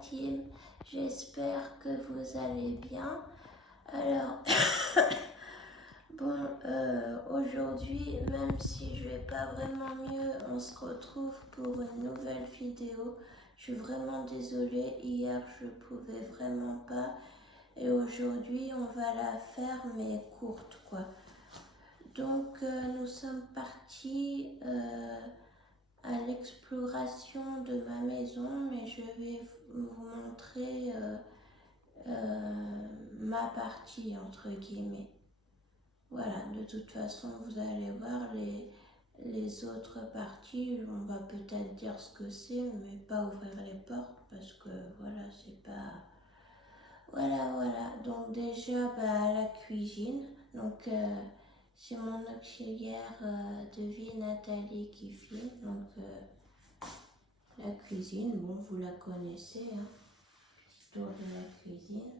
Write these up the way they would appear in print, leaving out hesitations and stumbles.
team, j'espère que vous allez bien. Alors, bon, aujourd'hui, même si je vais pas vraiment mieux, on se retrouve pour une nouvelle vidéo. Je suis vraiment désolée, hier je pouvais vraiment pas. Et aujourd'hui, on va la faire, mais courte, quoi. Donc, nous sommes partis à l'exploration de ma maison, mais je vais vous montrer ma partie, entre guillemets. Voilà, de toute façon, vous allez voir les autres parties. On va peut-être dire ce que c'est, mais pas ouvrir les portes, parce que voilà, c'est pas... Voilà. Donc déjà, la cuisine. Donc, c'est mon auxiliaire de vie, Nathalie, qui filme. Donc, la cuisine, bon, vous la connaissez, hein. Petit tour de la cuisine.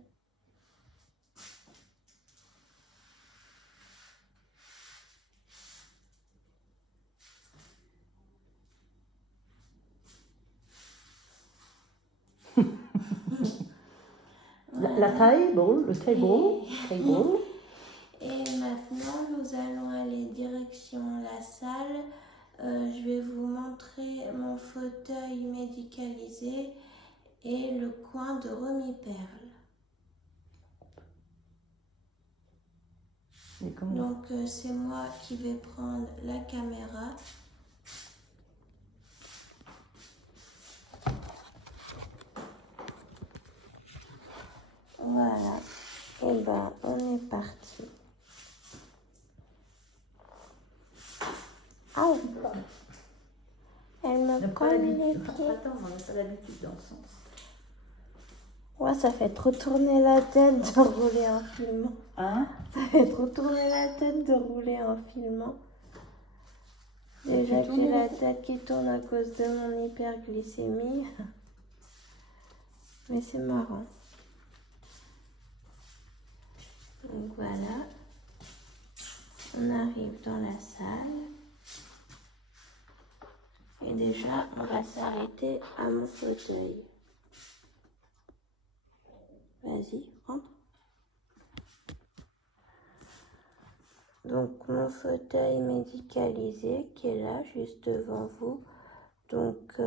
Voilà. La taille, bon, le table. Et maintenant, nous allons aller direction la salle. Je vais vous montrer mon fauteuil médicalisé et le coin de Romy-Perle. Donc, c'est moi qui vais prendre la caméra. Voilà. Et on est parti. Ah, elle me colle les pieds. Attends, on a ça l'habitude dans le sens. Ouais, ça fait trop tourner la tête de rouler en filmant. Hein? Ça fait trop tourner la tête de rouler en filmant. Déjà que j'ai la tête qui tourne à cause de mon hyperglycémie. Mais c'est marrant. Donc voilà. On arrive dans la salle. Et déjà, on va s'arrêter à mon fauteuil. Vas-y, rentre. Donc, mon fauteuil médicalisé qui est là, juste devant vous. Donc,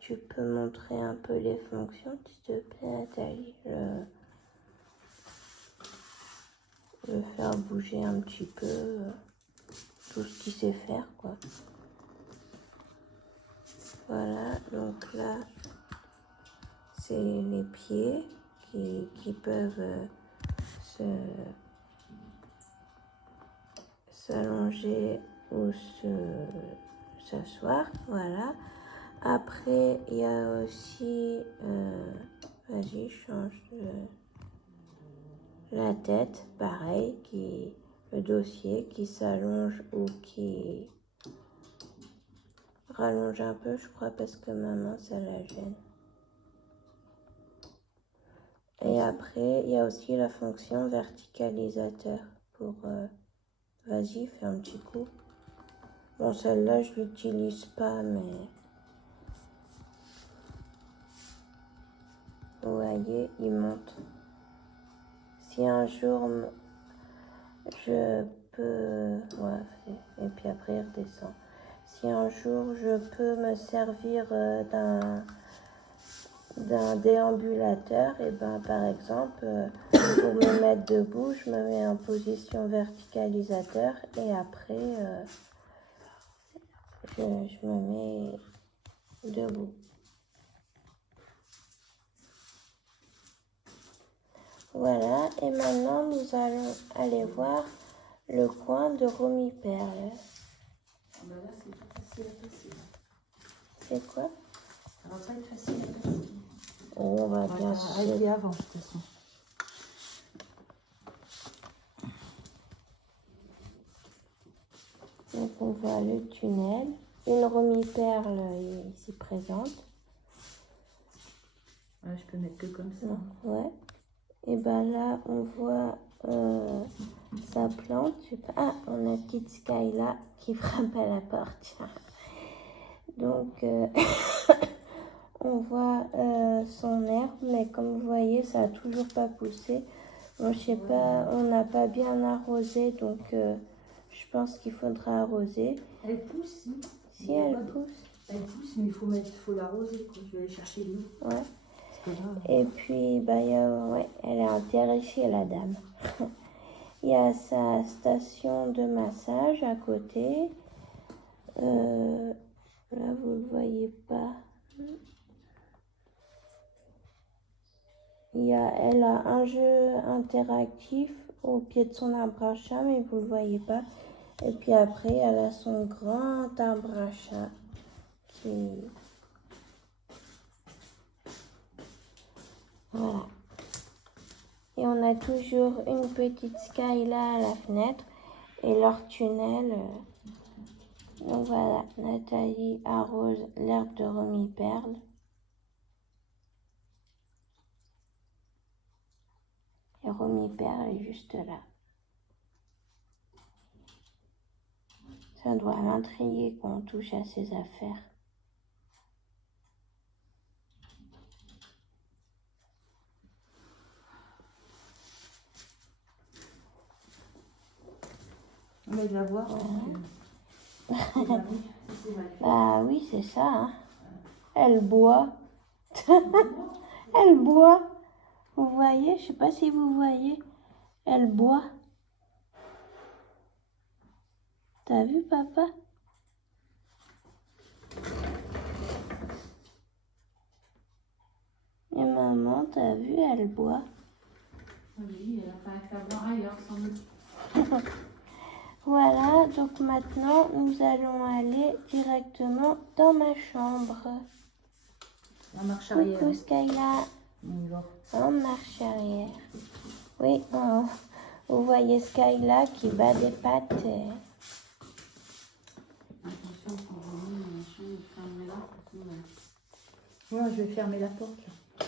tu peux montrer un peu les fonctions, s'il te plaît, Nathalie. Le faire bouger un petit peu tout ce qu'il sait faire, quoi. Voilà, donc là, c'est les pieds qui peuvent s'allonger ou s'asseoir, voilà. Après, il y a aussi, vas-y, change la tête, pareil, le dossier qui s'allonge ou qui rallonge un peu, je crois, parce que maman, ça la gêne. Et après, il y a aussi la fonction verticalisateur pour... vas-y, fais un petit coup. Bon, celle-là, je l'utilise pas, mais... Vous voyez, il monte. Si un jour, je peux... Ouais, et puis après, il redescend. Si un jour, je peux me servir d'un déambulateur, et par exemple, pour me mettre debout, je me mets en position verticalisateur et après, je me mets debout. Voilà, et maintenant, nous allons aller voir le coin de Romy-Perle. Là, c'est pas facile à passer. C'est quoi? Ça va pas être facile à passer. On va bien arrêter avant, de toute façon. Donc, on voit le tunnel. Une Romy-Perle ici présente. Ouais, je peux mettre que comme ça. Ouais. Et là, on voit sa plante. Ah, on a Kid Sky là qui frappe à la porte. Donc, on voit son herbe, mais comme vous voyez, ça a toujours pas poussé. Bon, je sais pas, on n'a pas bien arrosé, donc je pense qu'il faudra arroser. Elle pousse, si. Si elle pousse. Elle pousse, mais il faut l'arroser, quoi. Je vais aller chercher de l'eau. Ouais. Parce que là, Et puis, bah, elle est intéressée, la dame. Il y a sa station de massage à côté. Là, vous ne le voyez pas. Elle a un jeu interactif au pied de son arbre à chat, mais vous ne le voyez pas. Et puis après, elle a son grand arbre à chat qui... Voilà. Et on a toujours une petite Skyla à la fenêtre et leur tunnel. Donc voilà, Nathalie arrose l'herbe de Romy-Perle. Et Romy-Perle est juste là. Ça doit l'intriguer qu'on touche à ses affaires. on va la voir. Bah oui, c'est ça. Hein. Elle boit. Elle boit. Vous voyez, je sais pas si vous voyez. Elle boit. T'as vu, papa? Et maman, t'as vu, elle boit. Oui, elle a pas à savoir ailleurs sans doute. Voilà, donc maintenant, nous allons aller directement dans ma chambre. En marche arrière. Coucou, Skyla. On y va. En marche arrière. Oui, vous voyez Skyla qui bat des pattes. Attention, quand vous venez dans la chambre, fermez-la. Moi, je vais fermer la porte là,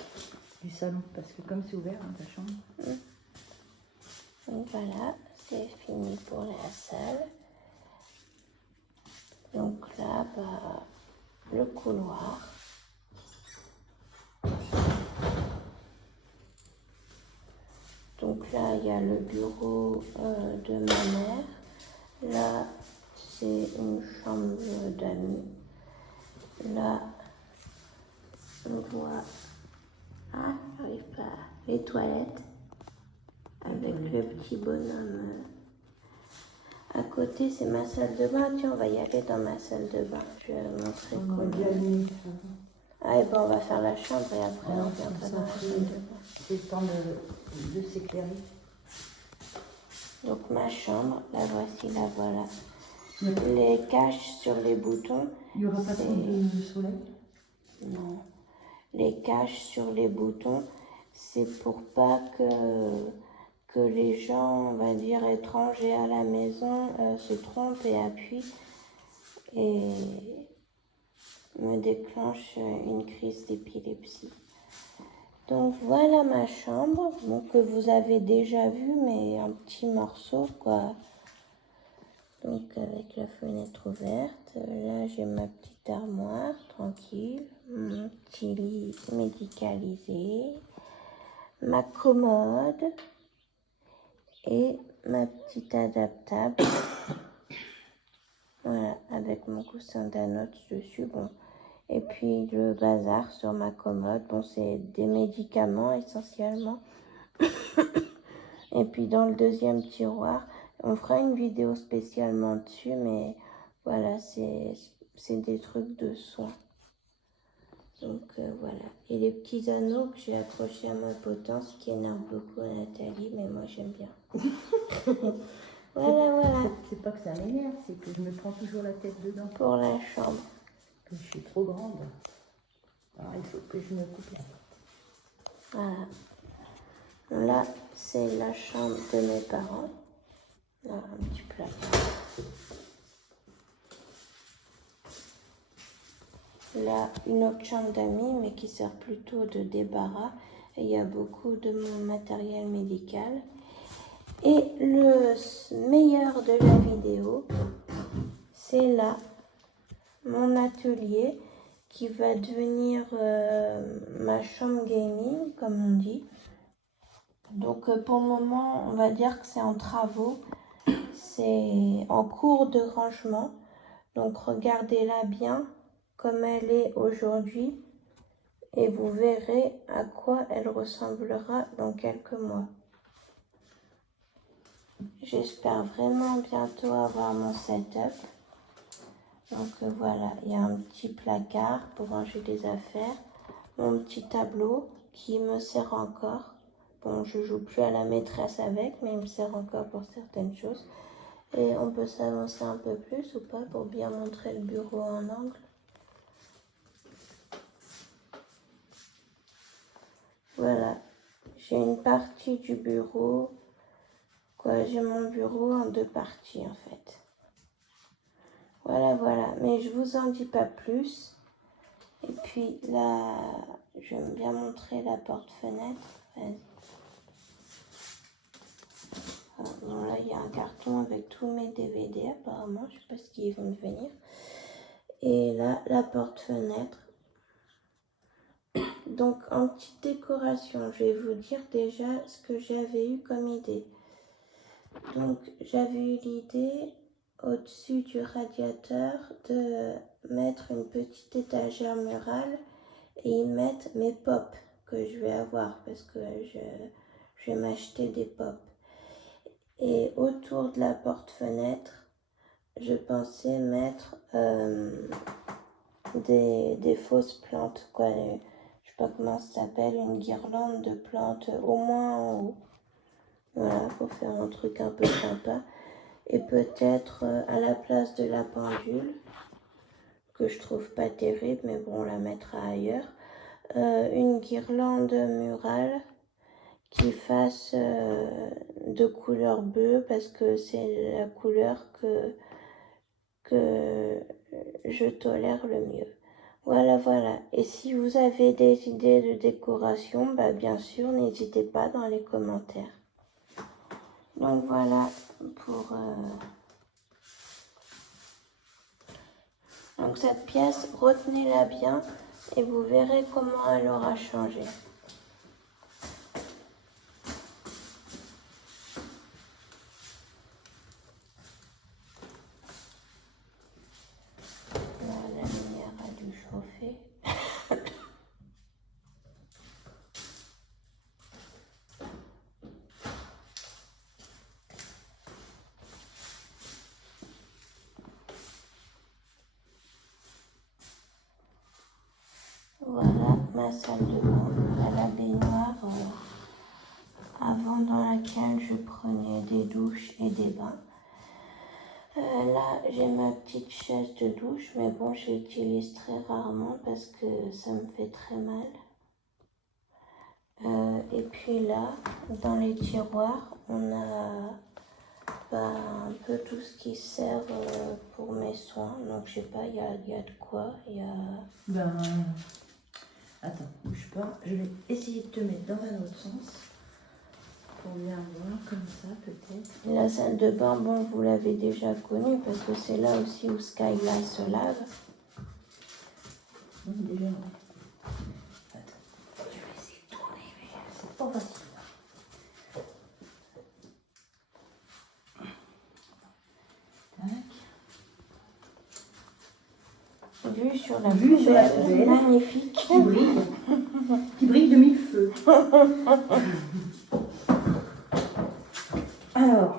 du salon, parce que comme c'est ouvert dans ta chambre. Donc voilà, c'est fini pour la salle. Donc là, bah, le couloir. Donc là, il y a le bureau de ma mère. Là, c'est une chambre d'amis. Là, on voit, j'arrive pas, les toilettes avec le petit bonhomme. À côté, c'est ma salle de bain. Tiens, on va y aller dans ma salle de bain. Je vais vous montrer comment. Ah, et ben on va faire la chambre et après on viendra dans la salle de bain. C'est le temps de s'éclairer. Donc ma chambre, la voici, la voilà. Les caches sur les boutons. Il n'y aura pas trop de soleil? Non. Les caches sur les boutons, c'est pour pas que les gens, on va dire, étrangers à la maison se trompent et appuient et me déclenchent une crise d'épilepsie. Donc voilà ma chambre, bon, que vous avez déjà vu, mais un petit morceau, quoi. Donc avec la fenêtre ouverte, là j'ai ma petite armoire, tranquille, mon petit lit médicalisé, ma commode et ma petite adaptable. Voilà, avec mon coussin d'anote dessus, bon. Et puis le bazar sur ma commode, bon c'est des médicaments essentiellement. Et puis dans le deuxième tiroir, on fera une vidéo spécialement dessus, mais voilà, c'est des trucs de soins. Donc voilà. Et les petits anneaux que j'ai accrochés à ma potence qui énervent beaucoup Nathalie, mais moi j'aime bien. Voilà. C'est pas que ça m'énerve, c'est que je me prends toujours la tête dedans. Pour la chambre. Que je suis trop grande. Alors il faut que je me coupe la tête. Voilà. Là, c'est la chambre de mes parents. Là, un petit placard. Là, une autre chambre d'amis, mais qui sert plutôt de débarras. Et il y a beaucoup de mon matériel médical. Et le meilleur de la vidéo, c'est là, mon atelier, qui va devenir ma chambre gaming, comme on dit. Donc pour le moment, on va dire que c'est en travaux, c'est en cours de rangement. Donc regardez-la bien comme elle est aujourd'hui et vous verrez à quoi elle ressemblera dans quelques mois. J'espère vraiment bientôt avoir mon setup. Donc voilà, il y a un petit placard pour ranger des affaires, mon petit tableau qui me sert encore. Bon, je joue plus à la maîtresse avec, mais il me sert encore pour certaines choses. Et on peut s'avancer un peu plus ou pas pour bien montrer le bureau en angle. Voilà, j'ai une partie du bureau. J'ai mon bureau en deux parties en fait. Voilà, mais je vous en dis pas plus. Et puis là, je vais bien montrer la porte-fenêtre. Bon, là, il y a un carton avec tous mes DVD apparemment. Je sais pas ce qu'ils vont devenir. Et là, la porte-fenêtre. Donc, en petite décoration, je vais vous dire déjà ce que j'avais eu comme idée. Donc, j'avais eu l'idée au-dessus du radiateur de mettre une petite étagère murale et y mettre mes pops que je vais avoir parce que je vais m'acheter des pops. Et autour de la porte-fenêtre, je pensais mettre des fausses plantes, je sais pas comment ça s'appelle, une guirlande de plantes au moins en haut. Voilà, pour faire un truc un peu sympa. Et peut-être à la place de la pendule, que je trouve pas terrible, mais bon, on la mettra ailleurs, une guirlande murale qui fasse de couleur bleue, parce que c'est la couleur que je tolère le mieux. Voilà. Et si vous avez des idées de décoration, bien sûr, n'hésitez pas dans les commentaires. Donc voilà pour donc cette pièce, retenez-la bien et vous verrez comment elle aura changé. Là, la lumière a dû chauffer. Voilà ma salle de bain, la baignoire avant dans laquelle je prenais des douches et des bains. Là j'ai ma petite chaise de douche, mais bon, je l'utilise très rarement parce que ça me fait très mal. Et puis là, dans les tiroirs, on a un peu tout ce qui sert pour mes soins. Donc je sais pas, il y a de quoi, il y a... Attends, bouge pas. Je vais essayer de te mettre dans un autre sens. Pour bien voir, comme ça, peut-être. La salle de bain, bon, vous l'avez déjà connue, parce que c'est là aussi où Skyla se lave. Déjà, ouais. Attends, je vais essayer de tourner, mais c'est pas facile. Tac. Vue sur la poubelle, magnifique. Qui brille de mille feux. Alors,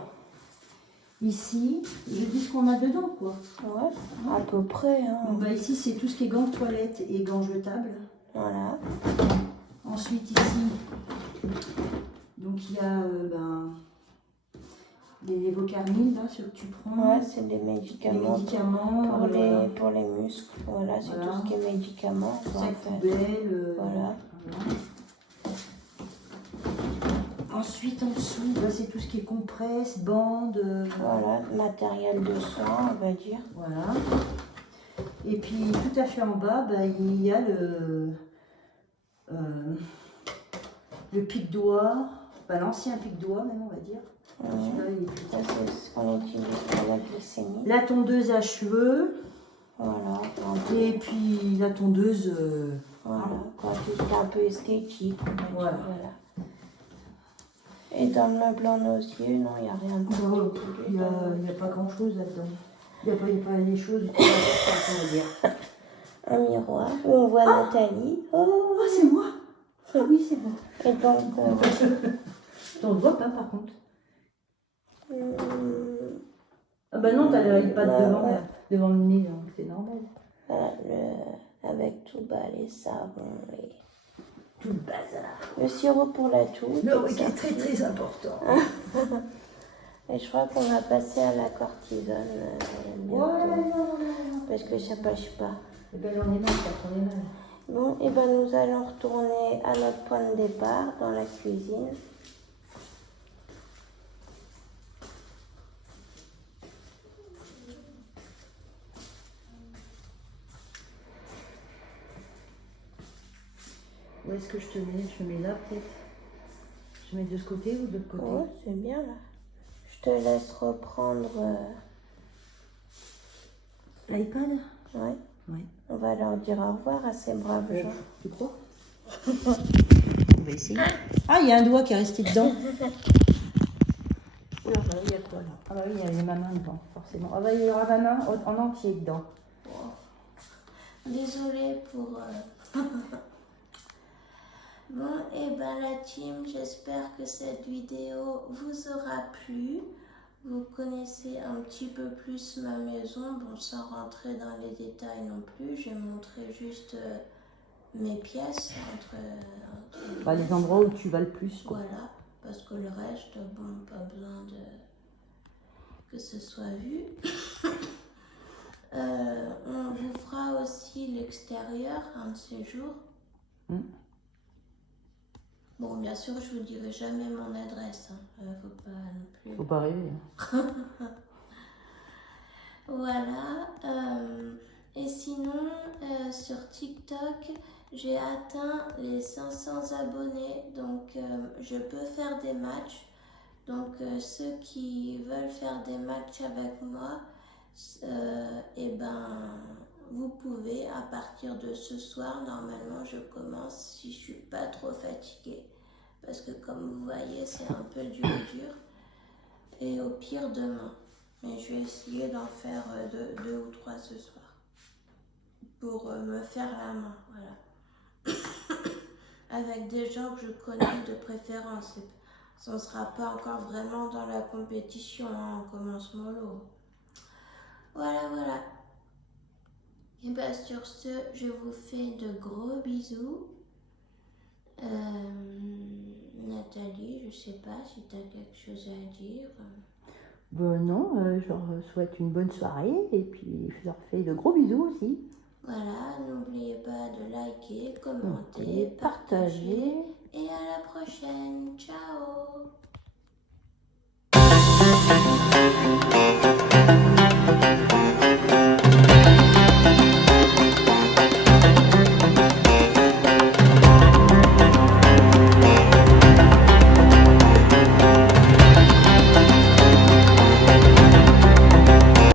ici, je dis ce qu'on a dedans, quoi. Ouais, à peu près. Hein. Donc, ici, c'est tout ce qui est gants de toilette et gants jetables. Voilà. Ensuite, ici, donc il y a les Levocarmil, là, ceux que tu prends. Ouais, c'est des médicaments pour les muscles. Voilà, c'est tout ce qui est médicaments. Sac poubelle. Voilà. Ensuite, en dessous, c'est tout ce qui est compresse, bande. Voilà, matériel de soins, on va dire. Voilà. Et puis, tout à fait en bas, il y a le pic-doigt, l'ancien pic-doigt, même, on va dire. Ça, c'est ce qu'on utilise pour la glycémie. La tondeuse à cheveux. Voilà. Et puis la tondeuse. Voilà, quoi, tout c'est un peu esthétique. Voilà. Et dans le meuble en osier, non, il n'y a rien de particulier. Il n'y a pas grand-chose là-dedans. Il n'y a pas les choses, on va dire. Un miroir où on voit Nathalie. Oh, c'est moi. Ah oui, c'est moi. Et donc, t'en vois pas par contre. Ah bah non, t'as l'iPad devant le nez, donc c'est normal. Avec tout les savons et tout le bazar. Le sirop pour la toux. Non, qui est très très important. Et je crois qu'on va passer à la cortisone. Parce que ça passe pas. Et ben on est mal, on est mal. Bon, et ben nous allons retourner à notre point de départ dans la cuisine. Où est-ce que je te mets? Je mets là peut-être. Je mets de ce côté ou de l'autre côté? Oui, c'est bien là. Je te laisse reprendre l'iPad. Oui. Oui. On va leur dire au revoir à ces braves gens. Tu crois? On va essayer. Ah, il y a un doigt qui est resté dedans. Oula, bah, il y a quoi là? Ah bah oui, il y a ma main dedans, forcément. Ah bah il y aura ma main en entier dedans. Désolée pour... Bon, et ben la team, j'espère que cette vidéo vous aura plu. Vous connaissez un petit peu plus ma maison, bon, sans rentrer dans les détails non plus. J'ai montré juste mes pièces entre les endroits où tu vas le plus, quoi. Voilà, parce que le reste, bon, pas besoin que ce soit vu. On vous fera aussi l'extérieur un de ces jours. Bon, bien sûr, je vous dirai jamais mon adresse. Faut pas non plus. Faut pas rêver. Voilà. Et sinon, sur TikTok, j'ai atteint les 500 abonnés. Donc, je peux faire des matchs. Donc, ceux qui veulent faire des matchs avec moi, et ben, vous pouvez à partir de ce soir. Normalement, je commence si je suis pas trop fatiguée. Parce que comme vous voyez, c'est un peu dur. Et au pire, demain. Mais je vais essayer d'en faire deux ou trois ce soir. Pour me faire la main, voilà. Avec des gens que je connais de préférence. Ça ne sera pas encore vraiment dans la compétition, hein, on commence mollo. Voilà. Et bien sur ce, je vous fais de gros bisous. Nathalie, je sais pas si tu as quelque chose à dire. Non, je leur souhaite une bonne soirée et puis je leur fais de gros bisous aussi. Voilà, n'oubliez pas de liker, commenter, partager et à la prochaine. Ciao!